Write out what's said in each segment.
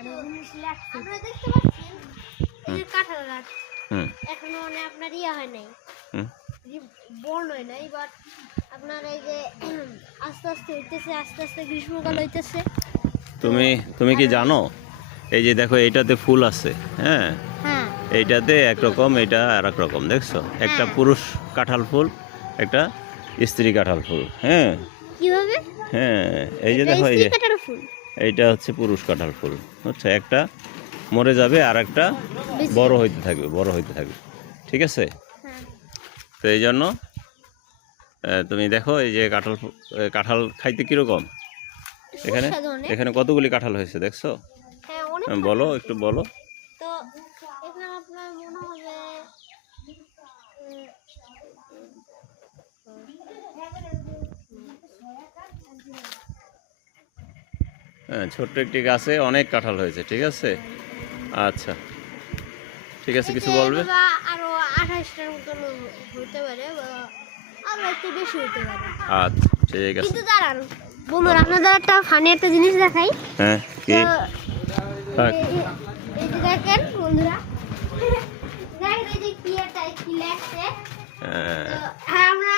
আপনারা দেখতে পাচ্ছেন এই যে কাঁঠাল গাছ এখনো মানে আপনার ইয়া হয় নাই, বর্ণ হয় নাই, বাট আপনার এই যে আস্তে আস্তে হইতেছে, আস্তে আস্তে গ্রীষ্মকাল হইতেছে। তুমি কি জানো এই যে দেখো এইটাতে ফুল আছে, হ্যাঁ হ্যাঁ এইটাতে একরকম, এটা আর এক রকম, দেখছো? একটা পুরুষ কাঁঠাল ফুল, একটা স্ত্রী কাঁঠাল ফুল। হ্যাঁ কিভাবে? হ্যাঁ এই যে দেখো, এই যে কাঁঠাল ফুল এইটা হচ্ছে পুরুষ কাঁঠাল ফুল, বুঝছো? একটা মরে যাবে আর একটা বড় হইতে থাকবে, বড় হইতে থাকবে, ঠিক আছে? তো এই জন্য তুমি দেখো এই যে কাঁঠাল খাইতে কিরকম, এখানে এখানে কতগুলি কাঁঠাল হয়েছে দেখছো? বলো, একটু বলো। তো এখানে আপনার মনে হবে হ্যাঁ, ছোট্ট একটি গাছে অনেক কাঁঠাল হয়েছে, ঠিক আছে? আচ্ছা ঠিক আছে, কিছু বলবে? আরো 28টার মতো হতে পারে, আরো একটু বেশি হতে পারে। আচ্ছা ঠিক আছে। কিন্তু দাঁড়ান বন্ধুরা, আপনাদের একটা ফানি একটা জিনিস দেখাই। হ্যাঁ কি? এই যে দেখেন বন্ধুরা, দেখেন এই যে কি লেখছে। আমরা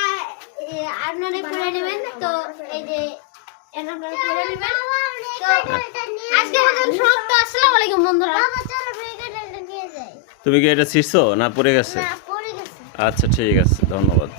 আপনারা পড়ে নেবেন। তো এই যে আপনারা পড়ে নেবেন। তো আজকে আমাদের সমাপ্ত। আসসালামু আলাইকুম বন্ধুরা। তুমি কি এটা ছিঁড়ছো না পড়ে গেছে? না, পড়ে গেছে। আচ্ছা ঠিক আছে, ধন্যবাদ।